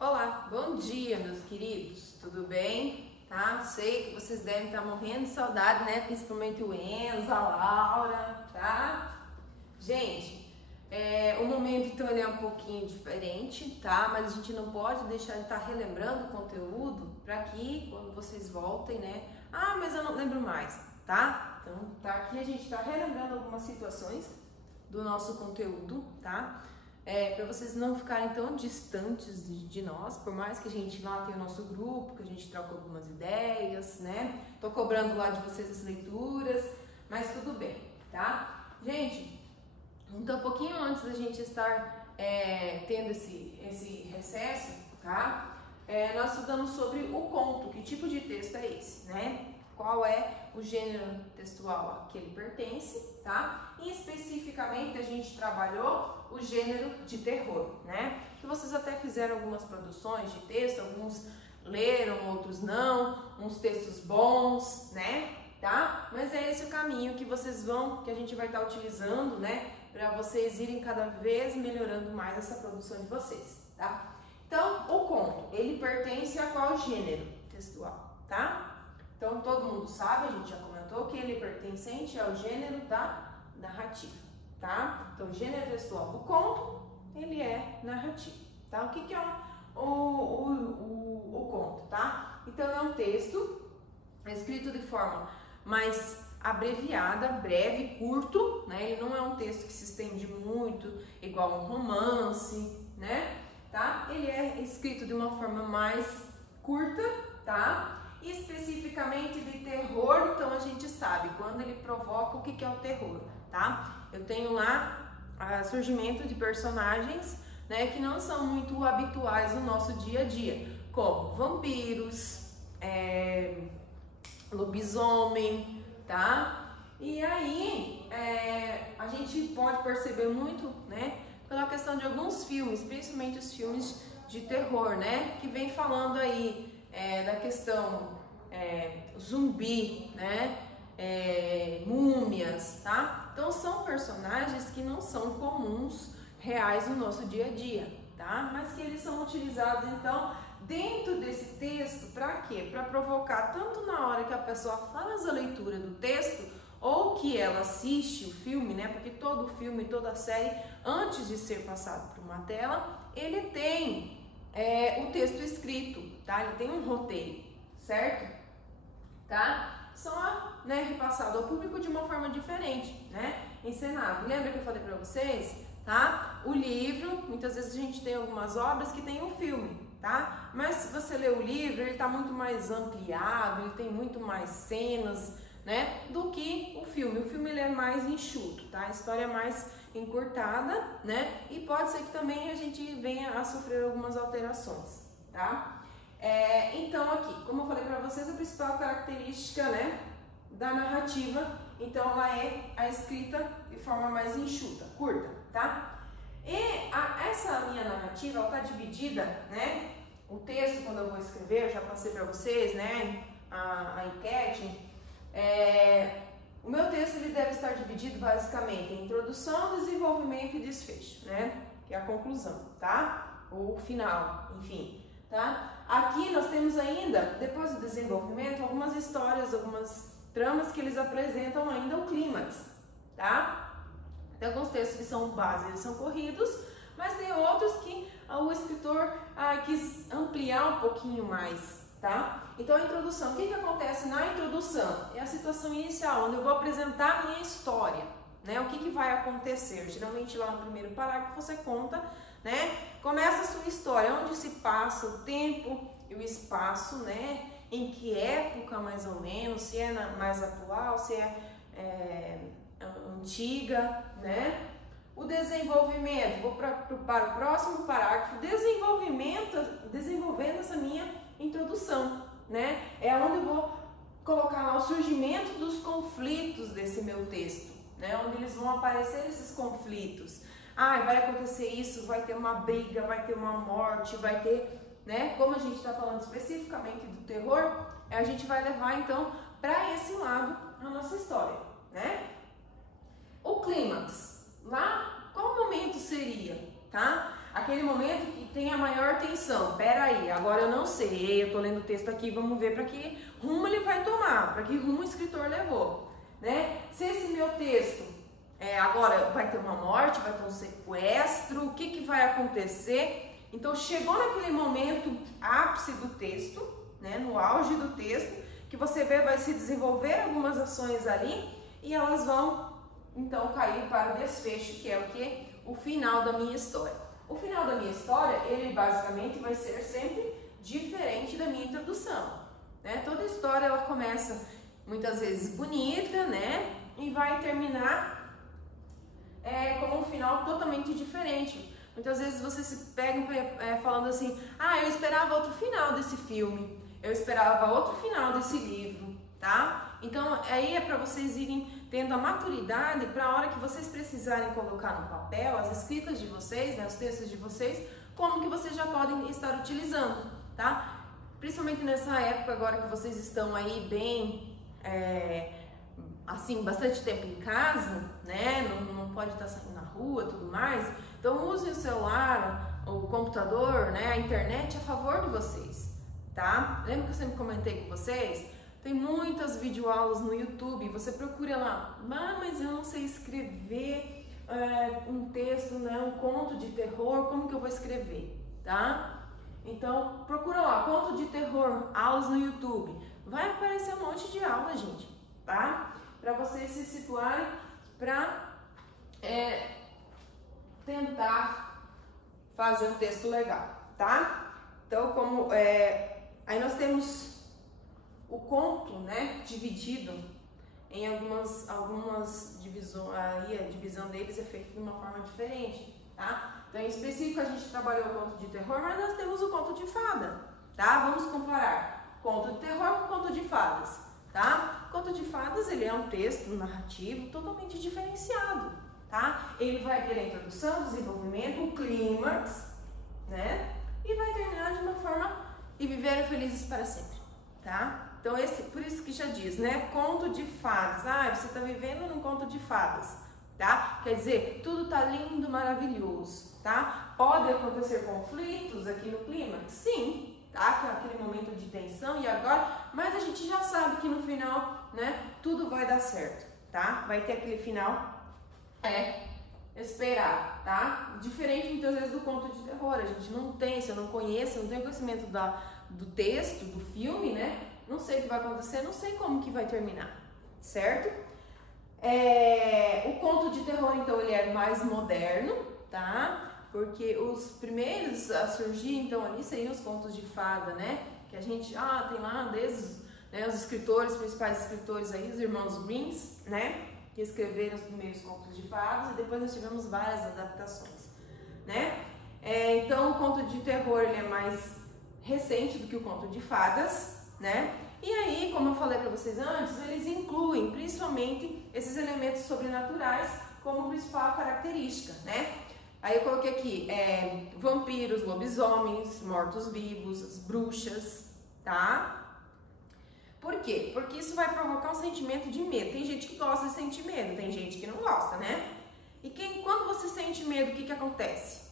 Olá, bom dia, meus queridos, tudo bem? Tá? Sei que vocês devem estar morrendo de saudade, né? Principalmente o Enzo, a Laura, tá? Gente, o momento então ele é um pouquinho diferente, tá? Mas a gente não pode deixar de estar relembrando o conteúdo para que quando vocês voltem, né? Ah, mas eu não lembro mais, tá? Então, tá aqui a gente está relembrando algumas situações do nosso conteúdo, tá? Para vocês não ficarem tão distantes de nós, por mais que a gente lá tenha o nosso grupo, que a gente troca algumas ideias, né? Tô cobrando lá de vocês as leituras, mas tudo bem, tá? Gente, então um pouquinho antes da gente estar tendo esse recesso, tá? Nós estudamos sobre o conto, que tipo de texto é esse, né? Qual é o gênero textual a que ele pertence, tá? E especificamente a gente trabalhou o gênero de terror, né? Que vocês até fizeram algumas produções de texto, alguns leram, outros não, uns textos bons, né? Tá? Mas é esse o caminho que a gente vai estar utilizando, né? Para vocês irem cada vez melhorando mais essa produção de vocês, tá? Então, o conto, ele pertence a qual gênero textual, tá? Então, todo mundo sabe, a gente já comentou que ele é pertencente ao gênero da narrativa, tá? Então, o gênero textual do conto, ele é narrativo, tá? O que é o conto, tá? Então, é um texto escrito de forma mais abreviada, breve, curto, né? Ele não é um texto que se estende muito, igual um romance, né? Tá? Ele é escrito de uma forma mais curta, tá? Especificamente de terror, então a gente sabe quando ele provoca o que é o terror, tá? Eu tenho lá surgimento de personagens, né, que não são muito habituais no nosso dia a dia, como vampiros, lobisomem, tá? E aí a gente pode perceber muito, né, pela questão de alguns filmes, principalmente os filmes de terror, né, que vem falando aí da questão zumbi, né, múmias, tá? Então são personagens que não são comuns, reais no nosso dia a dia, tá? Mas que eles são utilizados então dentro desse texto para quê? Para provocar tanto na hora que a pessoa faz a leitura do texto ou que ela assiste o filme, né? Porque todo filme, toda série, antes de ser passado por uma tela, ele tem o texto escrito, tá? Ele tem um roteiro, certo? Tá? Só, né, repassado ao público de uma forma diferente, né? Encenado. Lembra que eu falei pra vocês, tá? O livro, muitas vezes a gente tem algumas obras que tem um filme, tá? Mas se você lê o livro, ele tá muito mais ampliado, ele tem muito mais cenas, né, do que o filme. O filme ele é mais enxuto, tá? A história é mais encurtada, né? E pode ser que também a gente venha a sofrer algumas alterações, tá? Então aqui, como eu falei para vocês, a principal característica, né, da narrativa, então ela é a escrita de forma mais enxuta, curta, tá? E essa minha narrativa, ela tá dividida, né, o texto quando eu vou escrever, eu já passei para vocês, né, a enquete, o meu texto ele deve estar dividido basicamente em introdução, desenvolvimento e desfecho, né, que é a conclusão, tá? Ou o final, enfim, tá? Aqui nós temos ainda, depois do desenvolvimento, algumas histórias, algumas tramas que eles apresentam ainda o clímax, tá? Tem alguns textos que são base, eles são corridos, mas tem outros que o escritor quis ampliar um pouquinho mais, tá? Então a introdução, o que acontece na introdução? É a situação inicial, onde eu vou apresentar a minha história, né? O que vai acontecer? Geralmente lá no primeiro parágrafo você conta, né? Começa a sua história, onde se passa o tempo e o espaço, né? Em que época mais ou menos, se é mais atual, se é antiga, né? O desenvolvimento, vou para o próximo parágrafo, desenvolvendo essa minha introdução, né? É onde eu vou colocar lá o surgimento dos conflitos desse meu texto, né? Onde eles vão aparecer esses conflitos. Vai acontecer isso, vai ter uma briga, vai ter uma morte, vai ter, né? Como a gente está falando especificamente do terror, a gente vai levar então para esse lado a nossa história, né? O clímax, lá, qual momento seria, tá? Aquele momento que tem a maior tensão. Pera aí, agora eu não sei, eu tô lendo o texto aqui, vamos ver para que rumo ele vai tomar, para que rumo o escritor levou, né? Se esse meu texto agora vai ter uma morte, vai ter um sequestro, o que vai acontecer? Então chegou naquele momento ápice do texto, né, no auge do texto, que você vê vai se desenvolver algumas ações ali e elas vão então cair para o desfecho, que é o que? O final da minha história. O final da minha história, ele basicamente vai ser sempre diferente da minha introdução, né? Toda história ela começa muitas vezes bonita, né? E vai terminar com um final totalmente diferente. Muitas vezes você se pega falando assim, eu esperava outro final desse filme, eu esperava outro final desse livro, tá? Então aí é para vocês irem tendo a maturidade para a hora que vocês precisarem colocar no papel as escritas de vocês, né, os textos de vocês, como que vocês já podem estar utilizando, tá? Principalmente nessa época agora que vocês estão aí bem, assim, bastante tempo em casa, né, não pode estar saindo na rua e tudo mais, então use o celular, o computador, né, a internet a favor de vocês, tá? Lembra que eu sempre comentei com vocês? Tem muitas videoaulas no YouTube, você procura lá, mas eu não sei escrever um texto, né, um conto de terror, como que eu vou escrever, tá? Então, procura lá, conto de terror, aulas no YouTube, vai aparecer um monte de aula, gente, tá? Para vocês se situarem para tentar fazer um texto legal, tá? Então, aí nós temos o conto, né, dividido em algumas divisões, aí a divisão deles é feita de uma forma diferente, tá? Então, em específico, a gente trabalhou o conto de terror, mas nós temos o conto de fada, tá? Vamos comparar conto de terror com conto de fadas, tá? Conto de fadas, ele é um texto narrativo totalmente diferenciado, tá? Ele vai ter a introdução, desenvolvimento, o clímax, né? E vai terminar de uma forma e viveram felizes para sempre, tá? Então, por isso que já diz, né? Conto de fadas. Você está vivendo num conto de fadas, tá? Quer dizer, tudo tá lindo, maravilhoso, tá? Pode acontecer conflitos aqui no clímax? Sim, tá? Que é aquele momento de tensão e agora, mas a gente já sabe que no final, né? Tudo vai dar certo, tá? Vai ter aquele final esperado, tá? Diferente muitas vezes do conto de terror, a gente não tem, se eu não conheço, não tenho conhecimento do texto, do filme, né? Não sei o que vai acontecer, não sei como que vai terminar, certo? O conto de terror, então, ele é mais moderno, tá? Porque os primeiros a surgir, então, ali seriam os contos de fada, né? Que a gente, tem lá desde os escritores, principais escritores aí, os irmãos Grimm, né? Que escreveram os primeiros contos de fadas e depois nós tivemos várias adaptações, né? Então, o conto de terror, ele é mais recente do que o conto de fadas, né? E aí, como eu falei para vocês antes, eles incluem principalmente esses elementos sobrenaturais como principal característica, né? Aí eu coloquei aqui vampiros, lobisomens, mortos-vivos, as bruxas, tá? Por quê? Porque isso vai provocar um sentimento de medo. Tem gente que gosta de sentir medo, tem gente que não gosta, né? E quando você sente medo, o que acontece?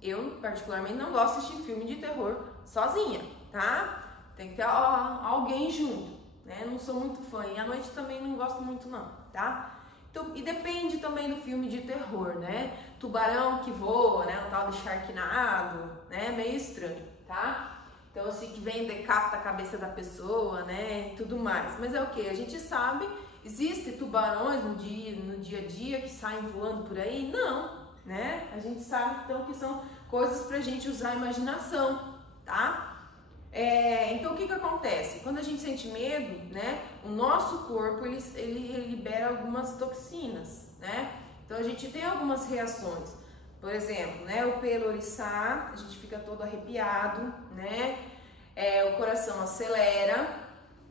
Eu, particularmente, não gosto de assistir filme de terror sozinha, tá? Tem que ter alguém junto, né? Não sou muito fã e à noite também não gosto muito não, tá? Então, e depende também do filme de terror, né? Tubarão que voa, né? O tal de Sharknado, né? Meio estranho, tá? Então, assim, que vem e decapita a cabeça da pessoa, né? E tudo mais. Mas é o que? A gente sabe, existem tubarões no dia a dia que saem voando por aí? Não, né? A gente sabe, então, que são coisas pra gente usar a imaginação, tá? Então o que acontece? Quando a gente sente medo, né, o nosso corpo ele libera algumas toxinas, né? Então a gente tem algumas reações. Por exemplo, né, o pelo oriçar, a gente fica todo arrepiado, né? O coração acelera,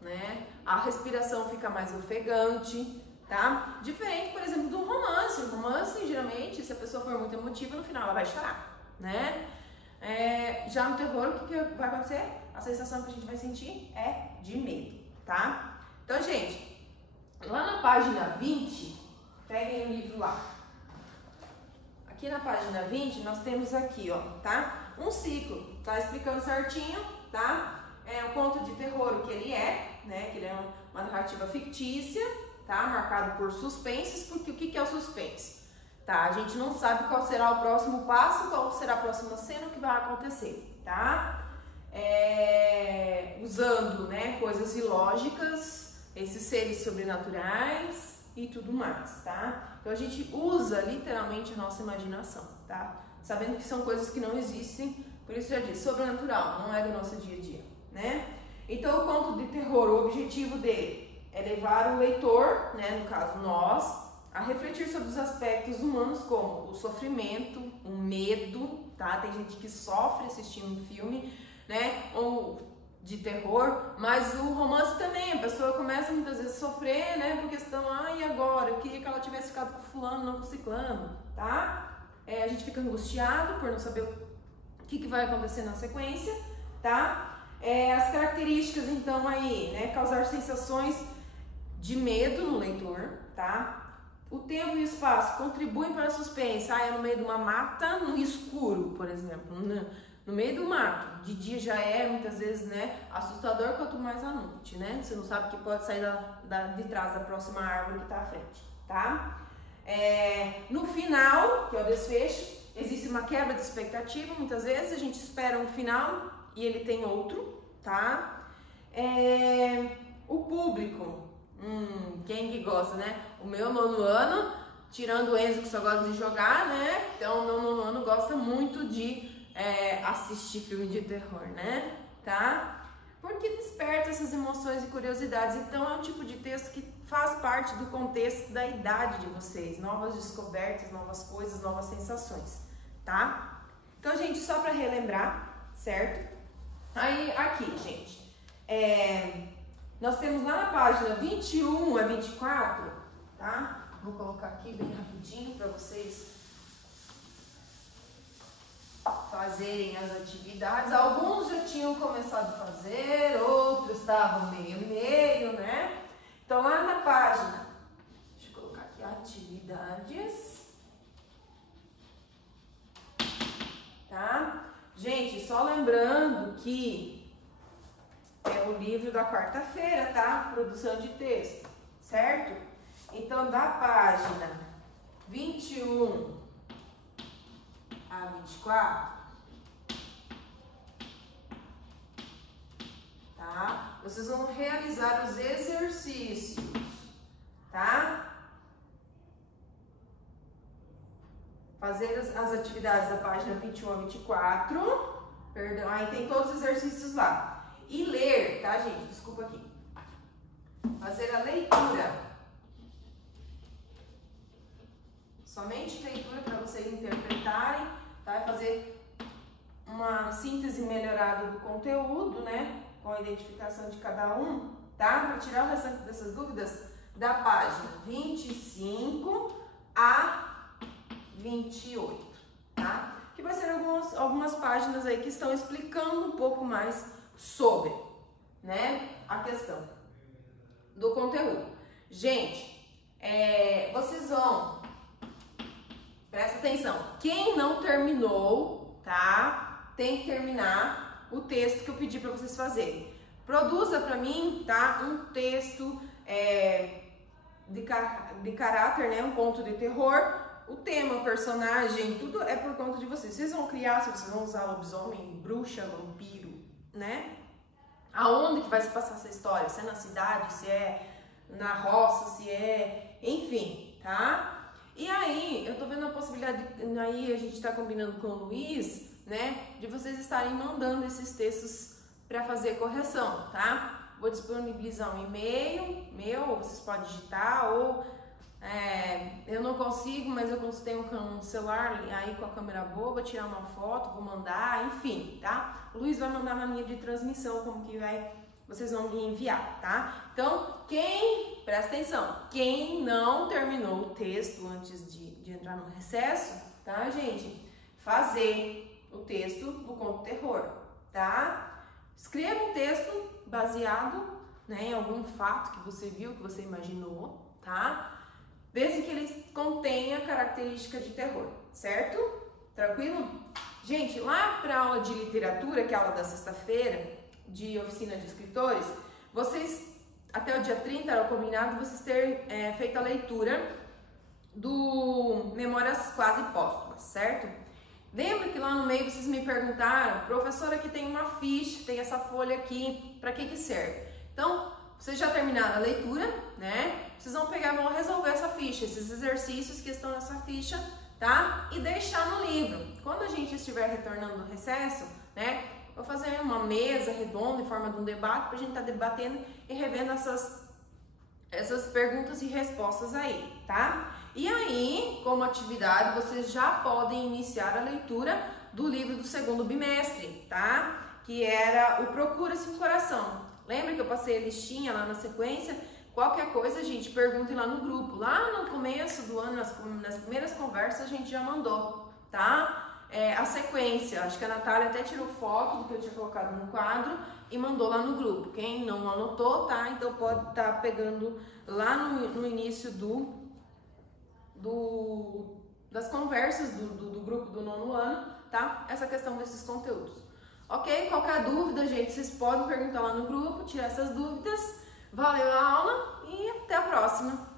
né? A respiração fica mais ofegante, tá? Diferente, por exemplo, do romance. O romance, geralmente, se a pessoa for muito emotiva, no final ela vai chorar, né? Já no terror, o que vai acontecer? A sensação que a gente vai sentir é de medo, tá? Então, gente, lá na página 20, peguem o livro lá. aqui na página 20, nós temos aqui, ó, tá? Um ciclo, tá explicando certinho, tá? É um conto de terror, o que ele é, né? Que ele é uma narrativa fictícia, tá? Marcado por suspenses, porque o que é o suspense? Tá? A gente não sabe qual será o próximo passo, qual será a próxima cena, o que vai acontecer, tá? Usando, né, coisas ilógicas, esses seres sobrenaturais e tudo mais, tá? Então a gente usa literalmente a nossa imaginação, tá? Sabendo que são coisas que não existem, por isso já disse, sobrenatural, não é do nosso dia a dia, né? Então o conto de terror, o objetivo dele é levar o leitor, né, no caso nós, a refletir sobre os aspectos humanos como o sofrimento, o medo, tá? Tem gente que sofre assistindo um filme, né, ou de terror, mas o romance também, a pessoa começa muitas vezes a sofrer, né, por questão, e agora? Eu queria que ela tivesse ficado com fulano, não com ciclano, tá? A gente fica angustiado por não saber o que vai acontecer na sequência, tá? As características, então, aí, né, causar sensações de medo no leitor, tá? O tempo e o espaço contribuem para a suspense. É no meio de uma mata, no escuro, por exemplo, no meio do mato. De dia já é, muitas vezes, né, assustador, quanto mais à noite, né? Você não sabe o que pode sair de trás da próxima árvore que está à frente, tá? No final, que é o desfecho, existe uma quebra de expectativa. Muitas vezes a gente espera um final e ele tem outro, tá? O público, quem que gosta, né? O meu nono ano, tirando o Enzo que só gosta de jogar, né? Então o meu nono ano gosta muito de assistir filme de terror, né? Tá? Porque desperta essas emoções e curiosidades. Então é um tipo de texto que faz parte do contexto da idade de vocês. Novas descobertas, novas coisas, novas sensações, tá? Então, gente, só para relembrar, certo? Aí, aqui, gente, nós temos lá na página 21 a 24, tá? Vou colocar aqui bem rapidinho para vocês fazerem as atividades. Alguns já tinham começado a fazer, outros estavam meio, né? Então, lá na página, deixa eu colocar aqui atividades, tá? Gente, só lembrando que é o livro da quarta-feira, tá? Produção de texto, certo? Então, da página 21 a 24, tá? Vocês vão realizar os exercícios, tá? Fazer as atividades da página 21 a 24, perdão, aí tem todos os exercícios lá. E ler, tá, gente? Desculpa aqui. Fazer a leitura. Somente leitura para vocês interpretarem, tá? Fazer uma síntese melhorada do conteúdo, né? Com a identificação de cada um, tá? Para tirar o restante dessas dúvidas da página 25 a 28, tá? Que vai ser algumas páginas aí que estão explicando um pouco mais sobre, né, a questão do conteúdo. Gente, vocês vão, presta atenção, quem não terminou, tá, tem que terminar o texto que eu pedi para vocês fazerem. Produza para mim, tá, um texto de caráter, né, um conto de terror. O tema, o personagem, tudo é por conta de vocês. Vocês vão criar, se vocês vão usar lobisomem, bruxa, vampiro, né? Aonde que vai se passar essa história? Se é na cidade, se é na roça, se é... Enfim, tá? E aí, eu tô vendo a possibilidade, aí a gente tá combinando com o Luiz, né? De vocês estarem mandando esses textos para fazer correção, tá? Vou disponibilizar um e-mail meu, ou vocês podem digitar, ou... eu não consigo, mas eu tenho um celular aí com a câmera boa, vou tirar uma foto, vou mandar, enfim, tá? O Luiz vai mandar na linha de transmissão como que vocês vão me enviar, tá? Então, presta atenção, quem não terminou o texto antes de entrar no recesso, tá, gente? Fazer o texto do conto terror, tá? Escreva um texto baseado, né, em algum fato que você viu, que você imaginou, tá? Desde que ele contenha característica de terror. certo? Tranquilo? Gente, lá para a aula de literatura, que é a aula da sexta-feira, de oficina de escritores, vocês, até o dia 30, era o combinado, vocês terem feito a leitura do Memórias Quase Póstumas, certo? Lembra que lá no meio vocês me perguntaram, professora, que tem uma ficha, tem essa folha aqui, para que serve? Então, vocês já terminaram a leitura, né? Vocês vão pegar e vão resolver essa ficha, esses exercícios que estão nessa ficha, tá? E deixar no livro. Quando a gente estiver retornando do recesso, né? Vou fazer uma mesa redonda em forma de um debate para a gente estar debatendo e revendo essas perguntas e respostas aí, tá? E aí, como atividade, vocês já podem iniciar a leitura do livro do segundo bimestre, tá? Que era o Procura-se um Coração. Lembra que eu passei a listinha lá na sequência? Qualquer coisa, gente, perguntem lá no grupo. Lá no começo do ano, nas primeiras conversas, a gente já mandou, tá? A sequência, acho que a Natália até tirou foto do que eu tinha colocado no quadro e mandou lá no grupo. Quem não anotou, tá? Então pode estar pegando lá no início das conversas do grupo do 9º ano, tá? Essa questão desses conteúdos. Ok? Qualquer dúvida, gente, vocês podem perguntar lá no grupo, tirar essas dúvidas. Valeu a aula e até a próxima!